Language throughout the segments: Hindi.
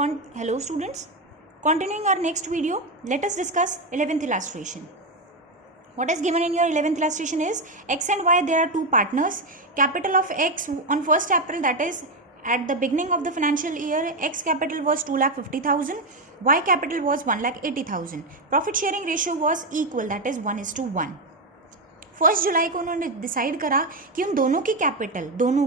Hello students, continuing our next video, let us discuss 11th illustration. What is given in your 11th illustration is x and y, there are two partners. Capital of x on 1st April, that is at the beginning of the financial year, x capital was 2,50,000, y capital was 1,80,000. Profit sharing ratio was equal, that is 1:1. 1 जुलाई को उन्होंने डिसाइड करा कि उन दोनों की कैपिटल, दोनों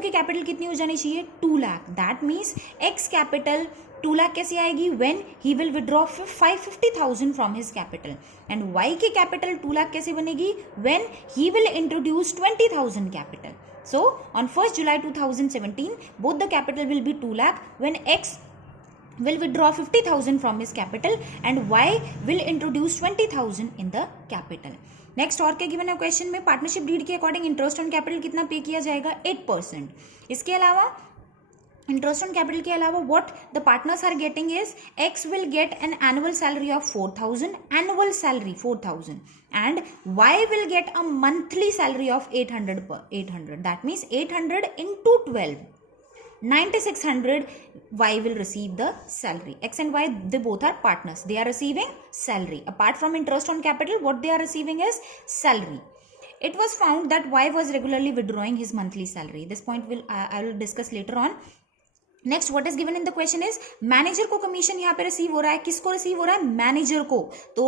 की कैपिटल कितनी हो जानी चाहिए, 2 lakh. That means X capital 2 lakh कैसे आएगी, when he will withdraw 550,000 from his capital. And Y की कैपिटल 2 लाख कैसे बनेगी, when he will introduce 20,000 capital. So on 1 July 2017 both the capital will be 2 lakh when x will withdraw 50,000 from his capital and y will introduce 20,000 in the capital. Next और क्या गिवन है क्वेश्चन में, पार्टनरशिप डीड के अकॉर्डिंग इंटरेस्ट ऑन कैपिटल कितना पे किया जाएगा, 8%. इसके अलावा इंटरेस्ट ऑन कैपिटल के अलावा what the partners are getting is X will get an annual salary of 4,000, annual salary 4,000, and Y will get a monthly salary of 800. That means 800 into 12, 9,600 y will receive the salary. X and y, they both are partners, they are receiving salary. Apart from interest on capital, what they are receiving is salary. It was found that y was regularly withdrawing his monthly salary. This point I will discuss later on. Next what is given in the question is manager को कमीशन यहाँ पे रिसीव हो रहा है, किसको रिसीव हो रहा है, मैनेजर को. तो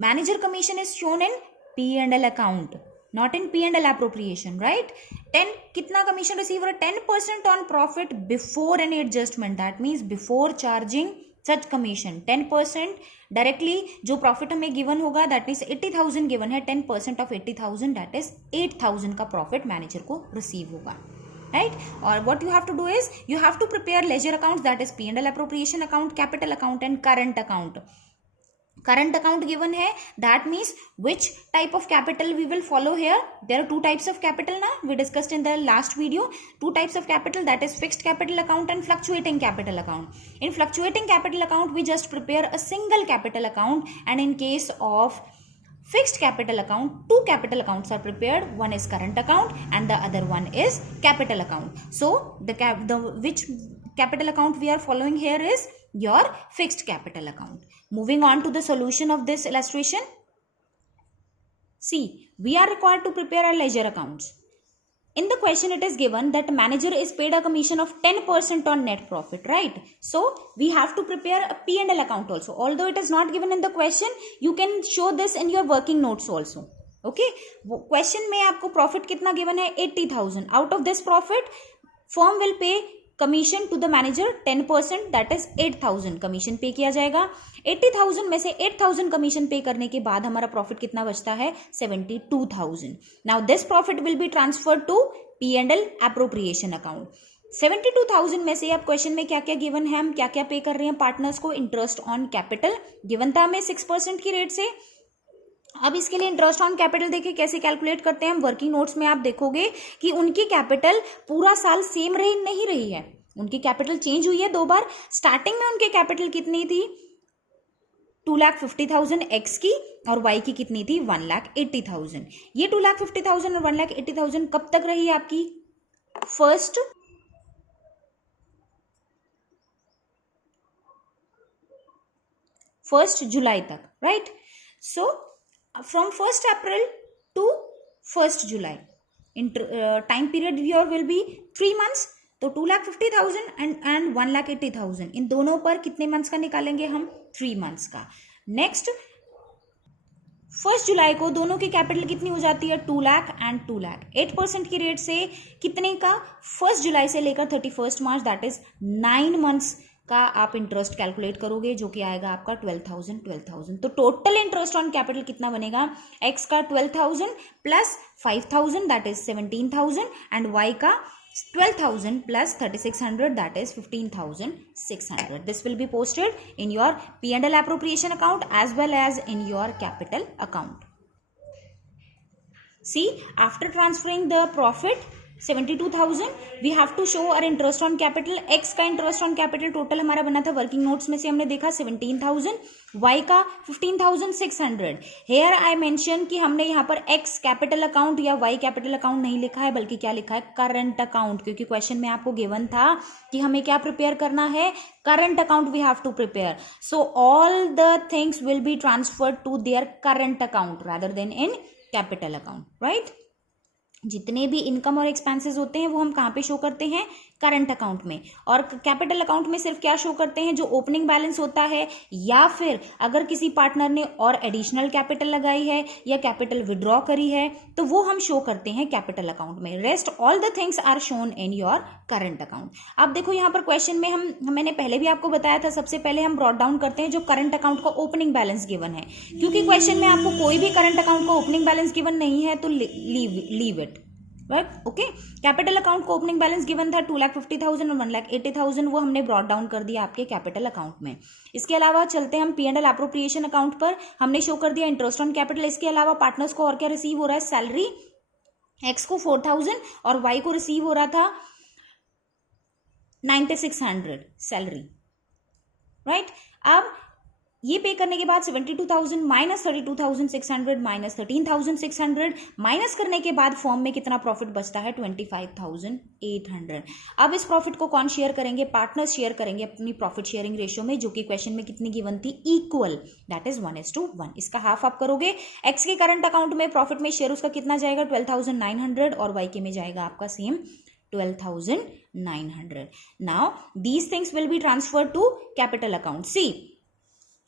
manager commission is shown in P&L account, not in P&L appropriation, right? 10 कितना कमीशन रिसीव हो रहा है, 10% on profit before any adjustment. That means before charging such commission 10% directly जो प्रॉफिट हमें गिवन होगा, दैट मीन्स 80,000 गिवन है, 10% ऑफ 80,000 दैट इज 8,000 का प्रॉफिट मैनेजर को रिसीव होगा, राइट? और what you have to do is you have to prepare ledger account, that is P&L appropriation account, capital account and current account. Current account given है, that means which type of capital we will follow here. There are two types of capital now, we discussed in the last video. Two types of capital, that is fixed capital account and fluctuating capital account. In fluctuating capital account we just prepare a single capital account, and in case of fixed capital account two capital accounts are prepared, one is current account and the other one is capital account. So the which capital account we are following here is your fixed capital account. Moving on to the solution of this illustration. See, we are required to prepare our ledger accounts. In the question it is given that manager is paid a commission of 10% on net profit, right? So we have to prepare a P&L account also. Although it is not given in the question, you can show this in your working notes also. Okay? Question में आपको profit कितना given है, 80,000. Out of this profit, firm will pay commission to the manager 10%, that is 8,000 commission pay किया जाएगा. 80,000 में से 8,000 कमीशन पे करने के बाद हमारा प्रॉफिट कितना बचता है, 72,000. Now this profit will be transfer to P&L appropriation account. 72,000 में से अब क्वेश्चन में क्या क्या गिवन है, हम क्या क्या पे कर रहे हैं पार्टनर्स को, इंटरेस्ट ऑन कैपिटल गिवन था हमें 6% की रेट से. अब इसके लिए इंटरेस्ट ऑन कैपिटल देखिए कैसे कैलकुलेट करते हैं हम. वर्किंग नोट्स में आप देखोगे कि उनकी कैपिटल पूरा साल सेम नहीं रही है, उनकी कैपिटल चेंज हुई है 2 बार. स्टार्टिंग में उनकी कैपिटल कितनी थी, 2,50,000 एक्स की, और वाई की कितनी थी, 1,80,000. ये 2,50,000 और 1,80,000 कब तक रही आपकी, 1 जुलाई तक, right? So from 1st April to 1st July, time period here will be 3 months. तो 2,50,000 and 1,80,000 इन दोनों पर कितने मंथ्स का निकालेंगे हम, 3 मंथ्स का. नेक्स्ट 1 जुलाई को दोनों की कैपिटल कितनी हो जाती है, 2 लाख एंड 2 लाख. 8% की रेट से कितने का, 1 जुलाई से लेकर 31 मार्च, दैट इज 9 मंथ्स का आप इंटरेस्ट कैलकुलेट करोगे, जो कि आएगा आपका 12,000. तो टोटल इंटरेस्ट ऑन कैपिटल कितना बनेगा, एक्स का 12,000 plus 5,000 that is 17,000, and Y का 12,000 plus 3,600 that is 15,600. This will be posted in your P&L appropriation account as well as in your capital account. See, after transferring the profit 72,000. We have to show our interest on capital. X का इंटरेस्ट ऑन कैपिटल टोटल हमारा बना था वर्किंग नोट्स में से हमने देखा 17,000. वाई का 15,600. हेयर आई मेंशन कि हमने यहाँ पर एक्स कैपिटल अकाउंट या वाई कैपिटल अकाउंट नहीं लिखा है, बल्कि क्या लिखा है, करंट अकाउंट, क्योंकि क्वेश्चन में आपको गिवन था कि हमें क्या प्रिपेयर करना है, current account we have to prepare. So all the things will be transferred to their current account rather than in capital account, right. जितने भी इनकम और एक्सपेंसेस होते हैं वो हम कहाँ पे शो करते हैं, करंट अकाउंट में. और कैपिटल अकाउंट में सिर्फ क्या शो करते हैं, जो ओपनिंग बैलेंस होता है, या फिर अगर किसी पार्टनर ने और एडिशनल कैपिटल लगाई है या कैपिटल विड्रॉ करी है तो वो हम शो करते हैं कैपिटल अकाउंट में. Rest all the things are shown in your current account. अब देखो यहाँ पर क्वेश्चन में मैंने पहले भी आपको बताया था, सबसे पहले हम ब्रॉट डाउन करते हैं जो करंट अकाउंट का ओपनिंग बैलेंस गिवन है. क्योंकि क्वेश्चन में आपको कोई भी करंट अकाउंट का ओपनिंग बैलेंस गिवन नहीं है तो leave it, right. Okay, capital account को ओपनिंग बैलेंस गिवन था 2,50,000 और 1,80,000, वो हमने ब्रॉट डाउन कर दिया आपके कैपिटल अकाउंट में. इसके अलावा चलते हैं हम P&L एप्रोप्रिएशन अकाउंट पर. हमने शो कर दिया इंटरेस्ट ऑन कैपिटल. इसके अलावा पार्टनर्स को और क्या रिसीव हो रहा है, सैलरी. एक्स को 4,000 और वाई को रिसीव हो रहा था 9,600 सैलरी, राइट. अब ये पे करने के बाद 72,000 माइनस 32,600 माइनस 13,600 माइनस करने के बाद फॉर्म में कितना प्रॉफिट बचता है, 25,800. अब इस प्रॉफिट को कौन शेयर करेंगे, पार्टनर्स शेयर करेंगे अपनी प्रॉफिट शेयरिंग रेशियो में, जो कि क्वेश्चन में कितनी गिवन थी, इक्वल, दैट इज 1:1. इसका हाफ आप करोगे. एक्स के करंट अकाउंट में प्रॉफिट में शेयर उसका कितना जाएगा, 12,900, और वाई के में जाएगा आपका same 12,900. Now these things will be transfer to capital account. See,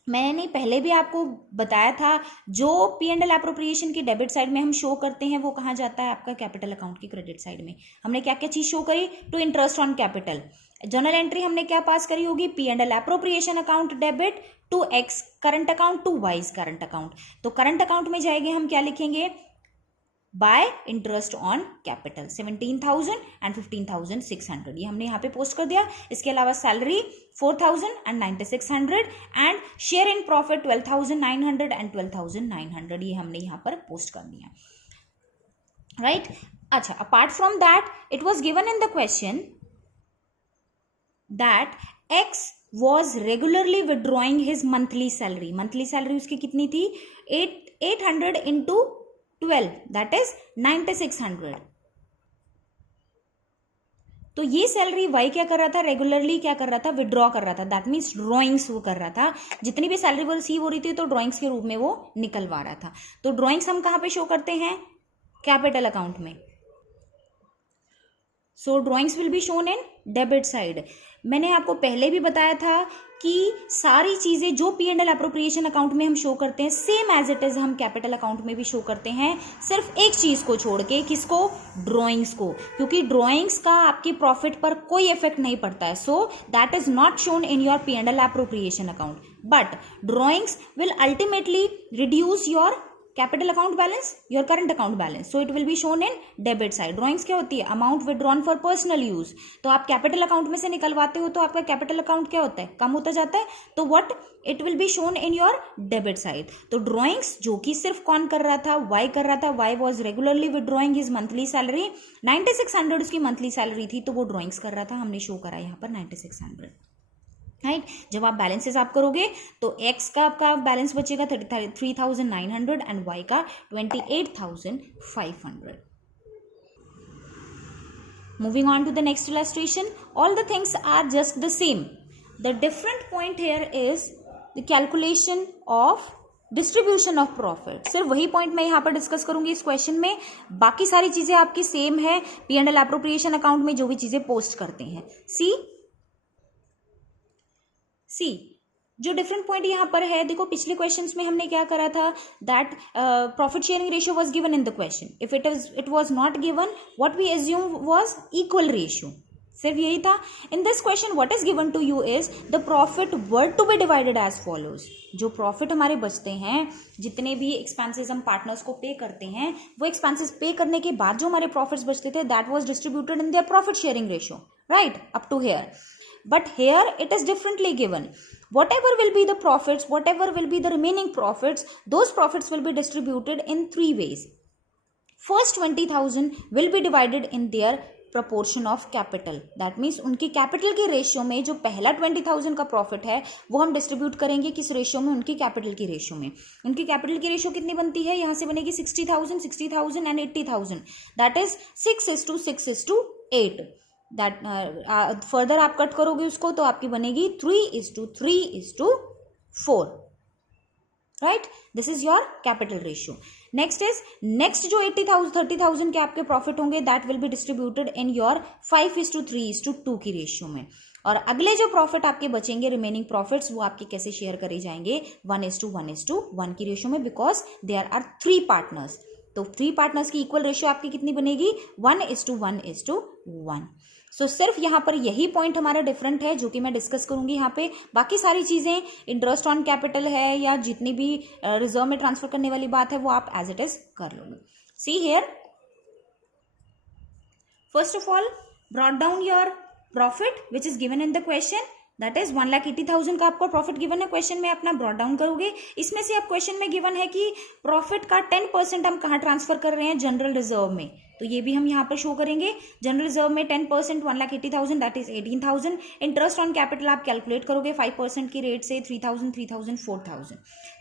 मैंने पहले भी आपको बताया था, जो P&L एप्रोप्रिएशन की डेबिट साइड में हम शो करते हैं वो कहाँ जाता है, आपका कैपिटल अकाउंट की क्रेडिट साइड में. हमने क्या क्या चीज शो करी, to interest on capital. Journal entry हमने क्या पास करी होगी, P&L appropriation account debit to X current account to Y's current account. तो करंट अकाउंट में जाएंगे हम, क्या लिखेंगे, by interest on capital 17,000 and 15,600, ये हमने यहाँ पे पोस्ट कर दिया. इसके अलावा salary 4,000 and 9,600 and share in profit 12,900 and 12,900, ये हमने यहाँ पर पोस्ट कर दिया, राइट. अच्छा, apart from that it was given in the question that x was regularly withdrawing his monthly salary. Monthly salary उसकी कितनी थी, 800 इंटू 12, दैट इज 9,600. तो ये सैलरी वाई क्या कर रहा था, रेगुलरली क्या कर रहा था, विड्रॉ कर रहा था. दैट मीन्स ड्रॉइंग्स वो कर रहा था. जितनी भी सैलरी वो रिसीव हो रही थी तो ड्रॉइंग्स के रूप में वो निकलवा रहा था. तो ड्रॉइंग्स हम कहां पे शो करते हैं, कैपिटल अकाउंट में. So drawings will be shown in debit side. मैंने आपको पहले भी बताया था कि सारी चीजें जो P&L एप्रोप्रिएशन अकाउंट में हम शो करते हैं सेम एज इट इज हम कैपिटल अकाउंट में भी शो करते हैं, सिर्फ एक चीज को छोड़ के, किसको, ड्रॉइंग्स को. क्योंकि ड्रॉइंग्स का आपके प्रॉफिट पर कोई इफेक्ट नहीं पड़ता है. So that is not shown in your P&L appropriation account, but drawings will ultimately reduce your capital account balance, your current account balance. So it will be shown in debit side. Drawings क्या होती है, amount withdrawn for personal use. तो आप कैपिटल अकाउंट में से निकलवाते हो तो आपका कैपिटल अकाउंट क्या होता है, कम होता जाता है. तो what, it will be shown in your debit side. तो ड्रॉइंग्स जो कि सिर्फ कौन कर रहा था, वाई कर रहा था. Why was regularly withdrawing his monthly salary, 9,600 उसकी मंथली सैलरी थी, तो वो ड्रॉइंग्स कर रहा था. हमने शो करा यहाँ पर 9,600, राइट. जब आप बैलेंसेस आप करोगे तो एक्स का आपका बैलेंस बचेगा 33,900 एंड वाई का 28,500. Moving on to the next illustration, all the things are just the same. The different point here is the calculation of distribution of profit. सिर्फ वही पॉइंट मैं यहाँ पर डिस्कस करूंगी इस क्वेश्चन में, बाकी सारी चीजें आपकी सेम है. P&L एप्रोप्रिएशन अकाउंट में जो भी चीजें पोस्ट करते हैं. सी जो डिफरेंट पॉइंट यहाँ पर है, देखो पिछले क्वेश्चंस में हमने क्या करा था, that profit sharing ratio was given in the question. If it was not given, what we assume was equal ratio. सिर्फ यही था. In this question what is given to you is the profit were to be divided as follows. जो प्रॉफिट हमारे बचते हैं, जितने भी एक्सपेंसेस हम पार्टनर्स को पे करते हैं, वो एक्सपेंसेस पे करने के बाद जो हमारे प्रॉफिट्स बचते थे, that was distributed in their profit sharing ratio, right, up to here. But here it is differently given. Whatever will be the profits, whatever will be the remaining profits, those profits will be distributed in 3 ways. First 20,000 will be divided in their proportion of capital. That means उनकी कैपिटल के रेशियो में जो पहला 20,000 का प्रॉफिट है वो हम डिस्ट्रीब्यूट करेंगे किस रेशियो में, उनकी कैपिटल की रेशियो में। उनकी कैपिटल की रेशियो कितनी बनती है, यहाँ से बनेगी 60,000, 60,000 and 80,000, that is 6:6:8। That further आप कट करोगे उसको तो आपकी बनेगी 3:3:4, right. This is your capital ratio. Next जो 30,000 के आपके प्रॉफिट होंगे that will be distributed in your 5:3:2 की रेशियो में। और अगले जो प्रॉफिट आपके बचेंगे, रिमेनिंग प्रॉफिट्स, वो आपके कैसे शेयर करे जाएंगे, 1:1:1 की रेशियो में, बिकॉज देयर आर 3 पार्टनर्स। तो 3 पार्टनर्स की इक्वल रेशियो आपकी कितनी बनेगी, 1:1:1। सो सिर्फ यहाँ पर यही पॉइंट हमारा डिफरेंट है जो कि मैं डिस्कस करूंगी यहाँ पे। बाकी सारी चीजें, इंटरेस्ट ऑन कैपिटल है या जितनी भी रिजर्व में ट्रांसफर करने वाली बात है, वो आप एज इट इज कर लोगे। See here, first of all brought down your profit which is given in the question, that is 1,80,000 का आपको प्रॉफिट गिवन है क्वेश्चन में, अपना ब्रॉट डाउन करोगे। इसमें से अब क्वेश्चन में गिवन है कि प्रॉफिट का 10% हम कहाँ ट्रांसफर कर रहे हैं, जनरल रिजर्व में, तो ये भी हम यहाँ पर शो करेंगे। जनरल रिजर्व में 10% 1,80,000 that is 18,000। Interest on capital आप कैलकुलेट करोगे 5% की रेट से 3,000, 3,000, 4,000।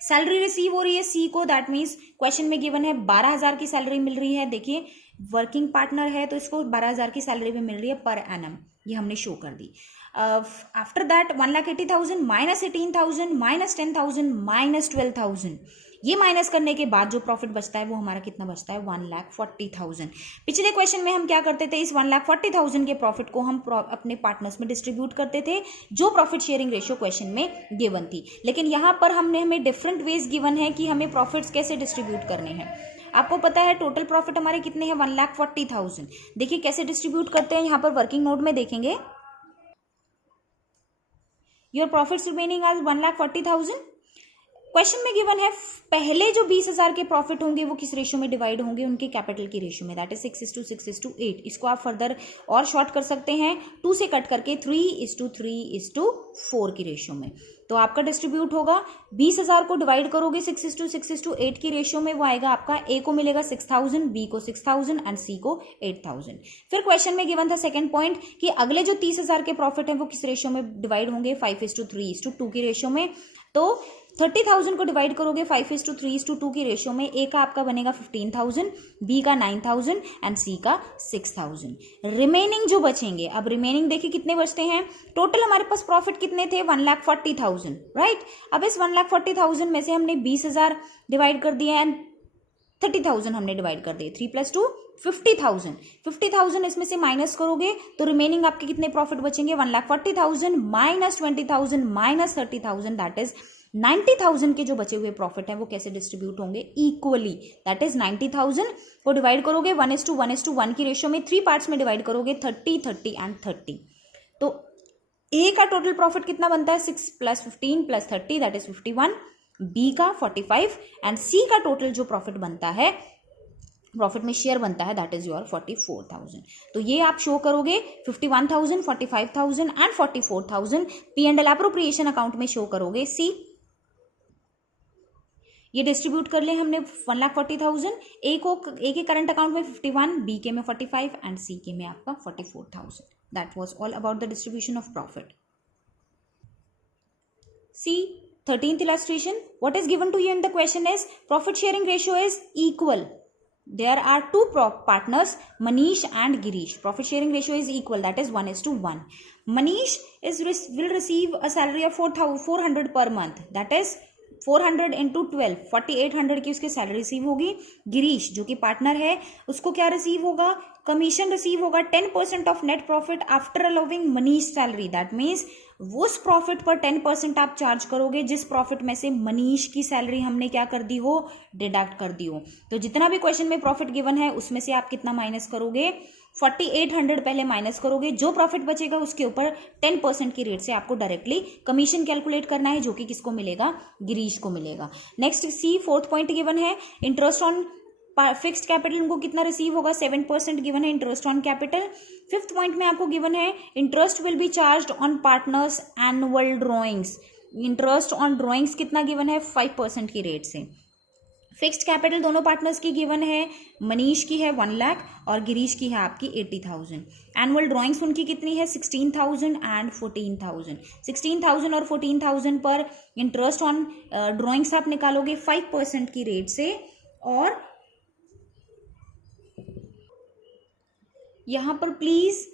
सैलरी रिसीव हो रही है सी को, दैट मीन्स क्वेश्चन में गिवन है 12,000 की सैलरी मिल रही है। देखिए वर्किंग पार्टनर है तो इसको 12,000 की सैलरी भी मिल रही है पर एनम, ये हमने शो कर दी। After that 1,80,000 minus 18,000 minus 10,000 minus 12,000, ये माइनस करने के बाद जो प्रॉफिट बचता है वो हमारा कितना बचता है, 1,40,000। पिछले क्वेश्चन में हम क्या करते थे, इस 1,40,000 के प्रॉफिट को हम अपने पार्टनर्स में डिस्ट्रीब्यूट करते थे जो प्रॉफिट शेयरिंग रेशियो क्वेश्चन में गिवन थी। लेकिन यहाँ पर हमें डिफरेंट वेज गिवन है कि हमें प्रॉफिट्स कैसे डिस्ट्रीब्यूट करने हैं। आपको पता है टोटल प्रॉफिट हमारे कितने हैं, 1,40,000। देखिए कैसे डिस्ट्रीब्यूट करते हैं, यहाँ पर वर्किंग नोट में देखेंगे, your profits remaining as 1,40,000। Question में गिवन है पहले जो 20,000 के प्रॉफिट होंगे वो किस रेशियो में डिवाइड होंगे, उनके कैपिटल की रेशियो में, दैट इज 6:6:8। इसको आप फर्दर और शॉर्ट कर सकते हैं 2 से कट करके 3:3:4 की रेशियो में। तो आपका डिस्ट्रीब्यूट होगा 20,000 को डिवाइड करोगे 6:6:8 की रेशियो में, वो आएगा आपका ए को मिलेगा 6,000, बी को 6,000 एंड सी को 8,000। फिर क्वेश्चन में गिवन था सेकंड पॉइंट कि अगले जो 30,000 के प्रॉफिट है वो किस रेशियो में डिवाइड होंगे, 5:3:2 की रेशियो में। तो 30,000 को डिवाइड करोगे 5:3:2 की रेशियो में, ए का आपका बनेगा 15,000, बी का 9,000 एंड सी का 6,000। रिमेनिंग जो बचेंगे, अब रिमेनिंग देखिए कितने बचते हैं, टोटल हमारे पास प्रॉफिट कितने थे, 1,40,000, राइट। अब इस 1,40,000 में से हमने 20,000 डिवाइड कर दिए एंड 30,000 हमने डिवाइड कर दिए, 3 + 2 50,000। 50,000 इसमें से माइनस करोगे तो रिमेनिंग आपके कितने प्रॉफिट बचेंगे, 1,40,000 माइनस 20,000 माइनस 30,000, दैट इज 90,000 के जो बचे हुए प्रॉफिट है वो कैसे डिस्ट्रीब्यूट होंगे, इक्वली। दैट इज 90,000 को डिवाइड करोगे 1:1:1 की रेशियो में, 3 पार्ट्स में डिवाइड करोगे 30, 30 एंड 30। तो ए का टोटल प्रॉफिट कितना बनता है, 6 + 15 + 30 दैट इज 51, बी का 45 एंड सी का टोटल जो प्रॉफिट बनता है, प्रॉफिट में शेयर बनता है, दैट इज योर 44,000। तो ये आप शो करोगे 51,000, 45,000 एंड 44,000 P&L एप्रोप्रिएशन अकाउंट में शो करोगे। सी ये डिस्ट्रीब्यूट कर ले हमने 1,40,000, ए के करंट अकाउंट में 51, बी के में 45 एंड सी के में आपका 44,000। That was all about the distribution of profit. See 13th illustration, what is given to you in the question is profit sharing ratio is equal. There are 2 partners, Manish and Girish. Profit sharing ratio is equal, that is 1:1. Manish will receive a salary of 400 per month, that is 400 into 12, 4,800 की उसकी सैलरी रिसीव होगी। गिरीश जो कि पार्टनर है उसको क्या रिसीव होगा, कमीशन रिसीव होगा 10% of net profit after allowing Manish salary. That means उस प्रॉफिट पर 10% आप चार्ज करोगे जिस प्रॉफिट में से मनीष की सैलरी हमने क्या कर दी हो, डिडक्ट कर दी हो। तो जितना भी क्वेश्चन में प्रॉफिट गिवन है उसमें से आप कितना माइनस करोगे, 4,800 पहले माइनस करोगे, जो प्रॉफिट बचेगा उसके ऊपर 10% की रेट से आपको डायरेक्टली कमीशन कैलकुलेट करना है, जो कि किसको मिलेगा, गिरीश को मिलेगा। नेक्स्ट सी 4th पॉइंट गिवन है, इंटरेस्ट ऑन फिक्स्ड कैपिटल उनको कितना रिसीव होगा, 7% गिवन है interest on capital. 5th point में आपको गिवन है interest will be charged on partners annual drawings. Interest on drawings कितना गिवन है, 5% की रेट से। फिक्स्ड कैपिटल दोनों पार्टनर्स की गिवन है, मनीष की है 1 लाख और गिरीश की है आपकी 80,000। एनुअल ड्राइंग्स उनकी कितनी है 16,000 एंड 14,000। 16,000 और 14,000 पर इंटरेस्ट ऑन ड्राइंग्स आप निकालोगे 5% की रेट से, और यहाँ पर please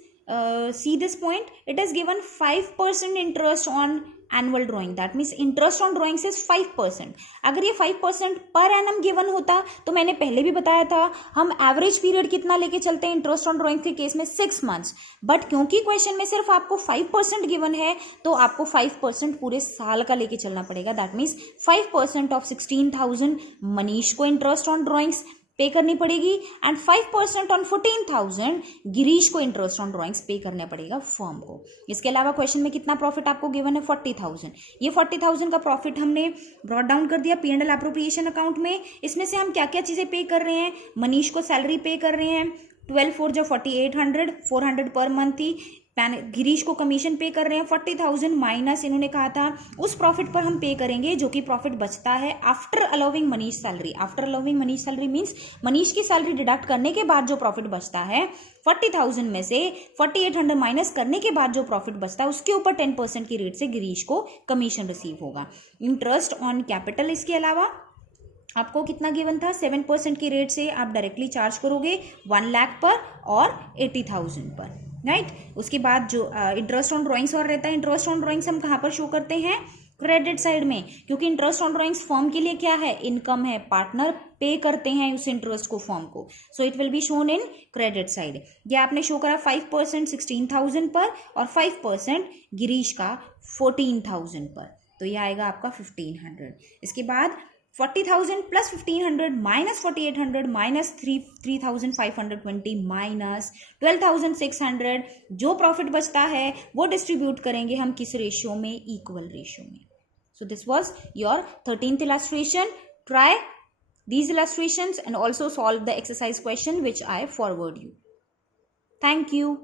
see this point, it is given 5% interest on annual drawing, that means interest on drawings is 5%। अगर ये 5% पर एनम गिवन होता तो मैंने पहले भी बताया था हम एवरेज पीरियड कितना लेके चलते हैं इंटरेस्ट ऑन ड्राइंग के केस में 6 मंथ्स, बट क्योंकि क्वेश्चन में सिर्फ आपको 5% गिवन है तो आपको 5% पूरे साल का लेके चलना पड़ेगा। दैट मीन्स 5% ऑफ 16,000 मनीष को इंटरेस्ट ऑन ड्राइंग्स पे करनी पड़ेगी एंड 5% ऑन 14,000 गिरीश को इंटरेस्ट ऑन ड्राइंग्स पे करना पड़ेगा फर्म को। इसके अलावा क्वेश्चन में कितना प्रॉफिट आपको गिवन है 40,000। ये 40,000 का प्रॉफिट हमने ब्रॉट डाउन कर दिया P&L एप्रोप्रिएशन अकाउंट में। इसमें से हम क्या क्या चीजें पे कर रहे हैं, मनीष को सैलरी पे कर रहे हैं 12 4 जो 4800, 400 पर मंथ थी। गिरीश को कमीशन पे कर रहे हैं 40,000 माइनस इन्होंने कहा था उस प्रॉफिट पर हम पे करेंगे जो कि प्रॉफिट बचता है after allowing Manish salary. After allowing Manish salary means Manish की सैलरी डिडक्ट करने के बाद जो प्रॉफिट बचता है 40,000 में से 4,800 माइनस करने के बाद जो प्रॉफिट बचता है उसके ऊपर 10% की रेट से गिरीश को कमीशन रिसीव होगा। इंटरेस्ट ऑन कैपिटल इसके अलावा आपको कितना गिवन था 7% की रेट से आप डायरेक्टली चार्ज करोगे 1 लाख पर और 80,000 पर, राइट। उसके बाद जो इंटरेस्ट ऑन ड्राइंग्स और रहता है, इंटरेस्ट ऑन ड्राइंग्स हम कहाँ पर शो करते हैं क्रेडिट साइड में, क्योंकि इंटरेस्ट ऑन ड्राइंग्स फर्म के लिए क्या है इनकम है, पार्टनर पे करते हैं उस इंटरेस्ट को फर्म को, so it will be shown in credit side. ये आपने शो करा 5% 16,000 पर और 5% गिरीश का 14,000 पर, तो ये आएगा आपका 1,500। इसके बाद 40,000 प्लस 1,500 माइनस 4,800 माइनस 3,520 माइनस 12,600, जो प्रॉफिट बचता है वो डिस्ट्रीब्यूट करेंगे हम किस रेशियो में, इक्वल रेशियो में। So this was your 13th illustration. Try these illustrations and also solve the exercise question which I forward you. Thank you.